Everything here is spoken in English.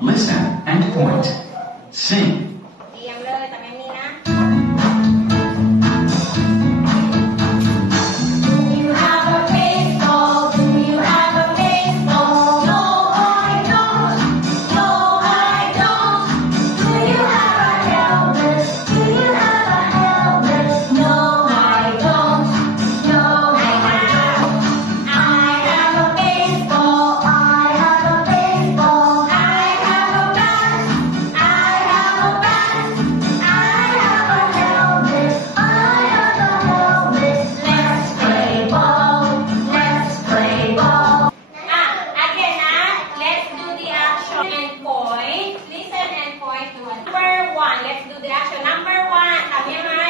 Listen and point. Sing. เตรียมเลยแต่ไม่มีนะ You have a baseball. Do you have a baseball? No, I don't. No, I don't. Do you have a helmet? Do you have a helmet? No, I don't. No, I have. I have a baseball. I have a baseball. I have a bat. I have a bat. I have a helmet. I have a helmet. Let's play ball. Let's play ball. Again, let's do the action and point. Listen and point. Number one. Let's do the action. Number one. ทำยังไง